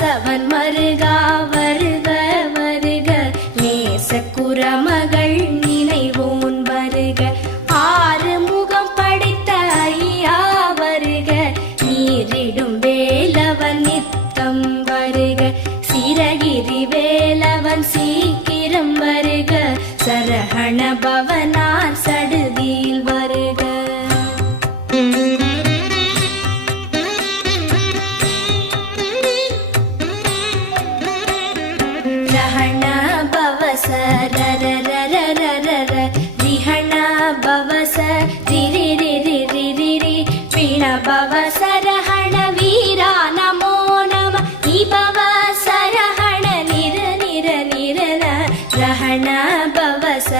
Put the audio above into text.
வாசவன் மருகா வருக வருக, நேசக்குரமகள் நினைவோன் வருக, ஆறு முகம் படைத்த ஐயா வருக, நீரிடும் வேலவன் நித்தம் வருக, சிரகிரி வேலவன் சீக்கிரம் வருக, சரஹண பவனார் சடுதியில் வருக. ரஹண பவச ரரரரரரர, ரிஹண பவச ரிரிரிரிரிரிரி, பிண பவச ரஹண வீரா நமோ நம, நிபவ சரஹண நிர நிர நிரன, ரஹண பவச